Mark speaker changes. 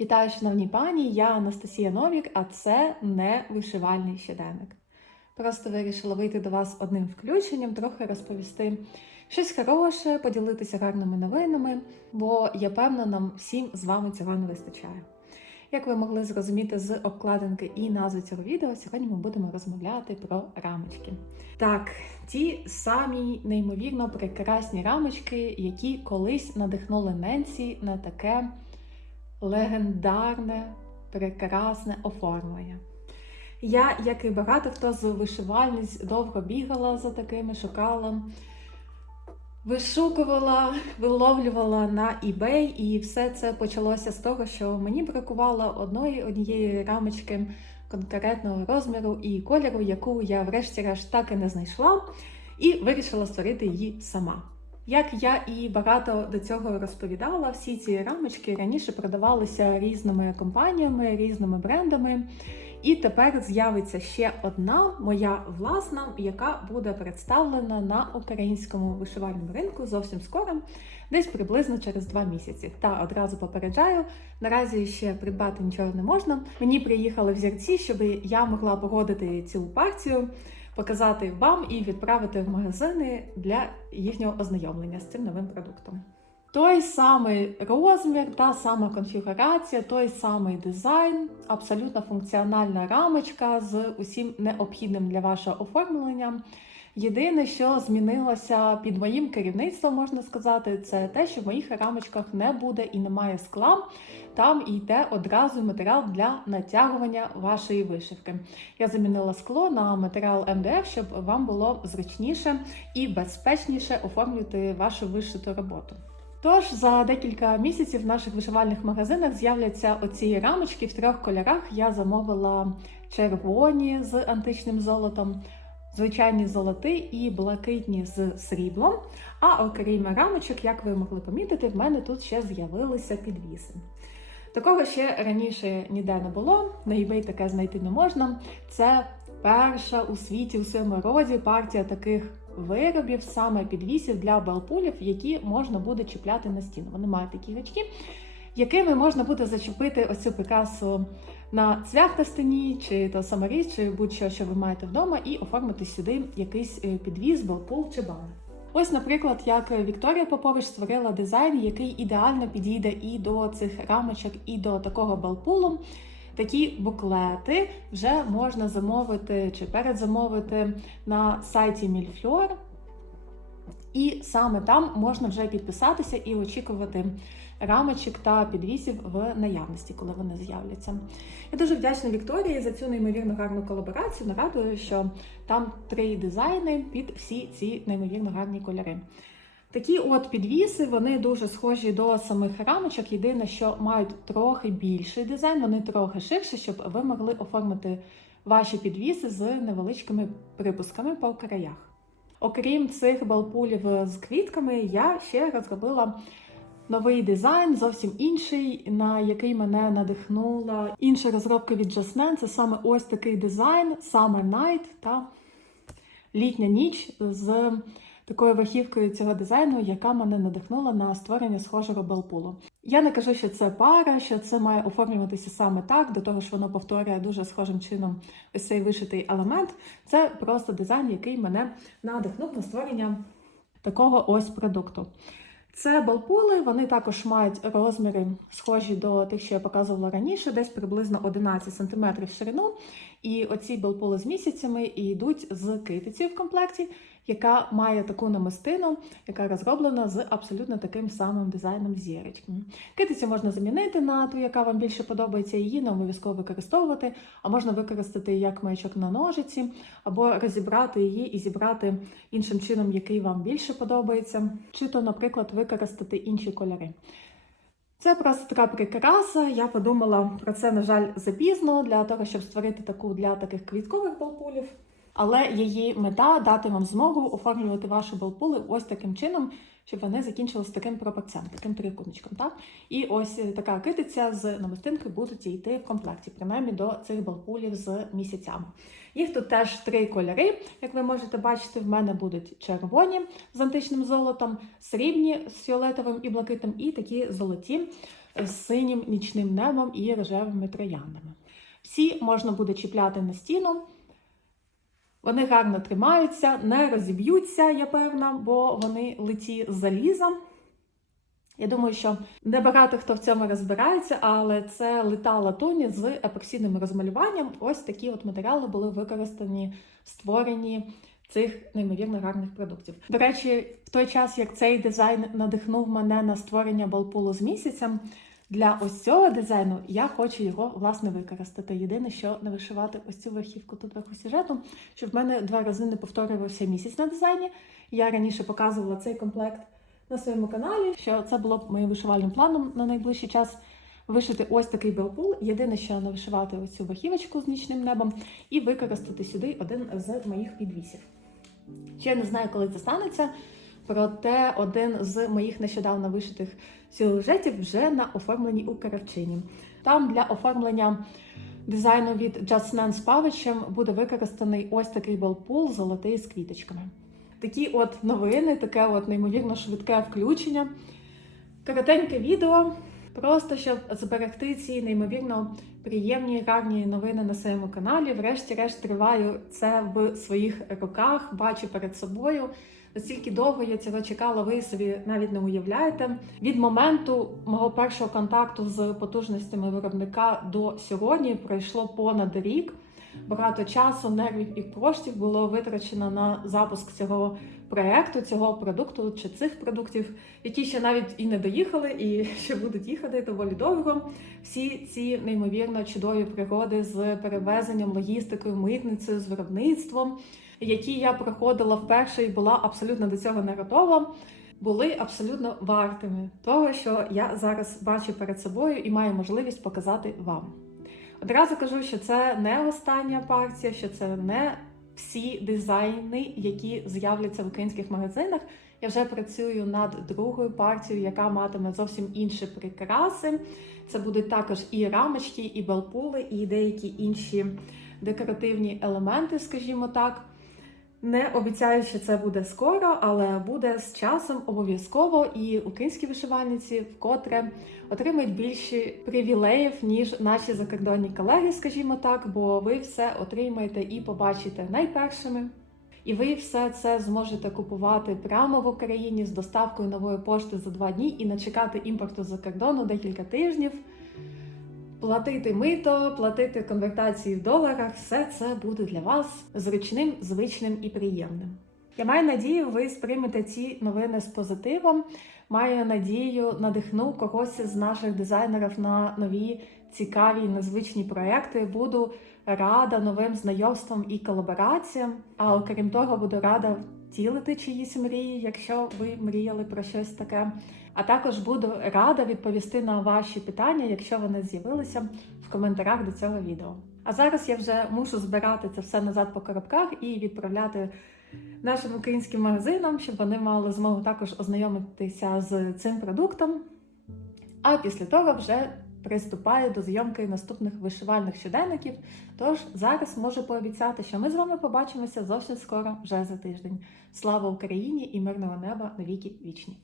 Speaker 1: Вітаю, шановні пані! Я Анастасія Новік, а це не вишивальний щоденник. Просто вирішила вийти до вас одним включенням, трохи розповісти щось хороше, поділитися гарними новинами, бо я певна, нам всім з вами цього не вистачає. Як ви могли зрозуміти з обкладинки і назви цього відео, сьогодні ми будемо розмовляти про рамочки. Так, ті самі неймовірно прекрасні рамочки, які колись надихнули Ненсі на таке легендарне, прекрасне оформлення. Я, як і багато хто з вишивальниць, довго бігала за такими, шукала, вишукувала, виловлювала на eBay, і все це почалося з того, що мені бракувало одної однієї рамочки конкретного розміру і кольору, яку я, врешті-решт, так і не знайшла, і вирішила створити її сама. Як я і багато до цього розповідала, всі ці рамочки раніше продавалися різними компаніями, різними брендами. І тепер з'явиться ще одна моя власна, яка буде представлена на українському вишивальному ринку зовсім скоро, десь приблизно через два місяці. Та одразу попереджаю, наразі ще придбати нічого не можна. Мені приїхали взірці, щоб я могла погодити цілу партію показати вам і відправити в магазини для їхнього ознайомлення з цим новим продуктом. Той самий розмір, та сама конфігурація, той самий дизайн, абсолютно функціональна рамочка з усім необхідним для вашого оформлення. Єдине, що змінилося під моїм керівництвом, можна сказати, це те, що в моїх рамочках не буде і немає скла. Там йде одразу матеріал для натягування вашої вишивки. Я замінила скло на матеріал МДФ, щоб вам було зручніше і безпечніше оформлювати вашу вишиту роботу. Тож за декілька місяців в наших вишивальних магазинах з'являться оці рамочки в трьох кольорах. Я замовила червоні з античним золотом, звичайні золоті і блакитні з сріблом. А окрім рамочок, як ви могли помітити, в мене тут ще з'явилися підвіси. Такого ще раніше ніде не було, на eBay таке знайти не можна. Це перша у світі у своєму роді партія таких виробів, саме підвісів для балпулів, які можна буде чіпляти на стіну. Вони мають такі гачки, якими можна буде зачепити оцю Пікасу на цвях на стіні, чи то саморіз, чи будь-що, що ви маєте вдома, і оформити сюди якийсь е, підвіз, балпул чи банер. Ось, наприклад, як Вікторія Попович створила дизайн, який ідеально підійде і до цих рамочок, і до такого балпулу. Такі буклети вже можна замовити чи передзамовити на сайті Мільфльор. І саме там можна вже підписатися і очікувати рамочок та підвісів в наявності, коли вони з'являться. Я дуже вдячна Вікторії за цю неймовірно гарну колаборацію. Нагадую, що там три дизайни під всі ці неймовірно гарні кольори. Такі от підвіси, вони дуже схожі до самих рамочок. Єдине, що мають трохи більший дизайн, вони трохи ширші, щоб ви могли оформити ваші підвіси з невеличкими припусками по краях. Окрім цих балпулів з квітками, я ще розробила новий дизайн, зовсім інший, на який мене надихнула інша розробка від Jasmine. Це саме ось такий дизайн Summer Night та літня ніч з такою верхівкою цього дизайну, яка мене надихнула на створення схожого балпулу. Я не кажу, що це пара, що це має оформлюватися саме так, до того ж воно повторює дуже схожим чином ось цей вишитий елемент. Це просто дизайн, який мене надихнув на створення такого ось продукту. Це балпули, вони також мають розміри схожі до тих, що я показувала раніше, десь приблизно 11 см в ширину. І оці балпули з місяцями і йдуть з китиці в комплекті, яка має таку намистину, яка розроблена з абсолютно таким самим дизайном зірочки. Китицю можна замінити на ту, яка вам більше подобається, її не обов'язково використовувати, а можна використати як маячок на ножиці, або розібрати її і зібрати іншим чином, який вам більше подобається, чи то, наприклад, використати інші кольори. Це просто така прикраса. Я подумала про це, на жаль, запізно для того, щоб створити таку для таких квіткових балпулів. Але її мета дати вам змогу оформлювати ваші балпули ось таким чином, щоб вони закінчилися таким пропорцем, таким трикутничком. Так? І ось така китиця з намистинки будуть йти в комплекті, принаймні до цих балпулів з місяцями. Їх тут теж три кольори. Як ви можете бачити, в мене будуть червоні з античним золотом, срібні з фіолетовим і блакитним, і такі золоті з синім нічним небом і рожевими трояндами. Всі можна буде чіпляти на стіну. Вони гарно тримаються, не розіб'ються, я певна, бо вони литі з заліза. Я думаю, що небагато хто в цьому розбирається, але це лита латуні з епоксидним розмалюванням. Ось такі от матеріали були використані в створенні цих неймовірно гарних продуктів. До речі, в той час, як цей дизайн надихнув мене на створення балпулу з місяцем, для ось цього дизайну я хочу його власне використати. Єдине, що не вишивати ось цю верхівку тут верху сюжету, щоб в мене два рази не повторювався місяць на дизайні. Я раніше показувала цей комплект на своєму каналі, що це було б моїм вишивальним планом на найближчий час. Вишити ось такий белпул. Єдине, що не вишивати ось цю верхівочку з нічним небом і використати сюди один з моїх підвісів. Ще не знаю, коли це станеться, проте один з моїх нещодавно вишитих сюжетів вже на оформленні у Кравчині. Там для оформлення дизайну від Man з Павичем буде використаний ось такий белпул золотий з квіточками. Такі от новини, таке от неймовірно швидке включення. Коротеньке відео, просто щоб зберегти ці неймовірно приємні гарні новини на своєму каналі. Врешті-решт триваю це в своїх руках, бачу перед собою. Настільки довго я цього чекала, ви собі навіть не уявляєте. Від моменту мого першого контакту з потужностями виробника до сьогодні пройшло понад рік. Багато часу, нервів і коштів було витрачено на запуск цього проекту, цього продукту чи цих продуктів, які ще навіть і не доїхали, і ще будуть їхати доволі довго. Всі ці неймовірно чудові пригоди з перевезенням, логістикою, митницею, з виробництвом, які я проходила вперше і була абсолютно до цього не готова. Були абсолютно вартими того, що я зараз бачу перед собою і маю можливість показати вам. Одразу кажу, що це не остання партія, що це не всі дизайни, які з'являться в українських магазинах. Я вже працюю над другою партією, яка матиме зовсім інші прикраси. Це будуть також і рамочки, і балпули, і деякі інші декоративні елементи, скажімо так. Не обіцяю, що це буде скоро, але буде з часом обов'язково, і українські вишивальниці вкотре отримують більше привілеїв, ніж наші закордонні колеги, скажімо так, бо ви все отримаєте і побачите найпершими. І ви все це зможете купувати прямо в Україні з доставкою нової пошти за два дні і не чекати імпорту за кордону декілька тижнів. Платити мито, платити конвертації в доларах все це буде для вас зручним, звичним і приємним. Я маю надію, ви сприймете ці новини з позитивом. Маю надію, надихну когось з наших дизайнерів на нові цікаві, незвичні проекти. Буду рада новим знайомствам і колабораціям. А окрім того, буду рада втілити чиїсь мрії, якщо ви мріяли про щось таке. А також буду рада відповісти на ваші питання, якщо вони з'явилися в коментарях до цього відео. А зараз я вже мушу збирати це все назад по коробках і відправляти нашим українським магазинам, щоб вони мали змогу також ознайомитися з цим продуктом. А після того вже приступаю до зйомки наступних вишивальних щоденників. Тож зараз можу пообіцяти, що ми з вами побачимося зовсім скоро, вже за тиждень. Слава Україні і мирного неба навіки вічні!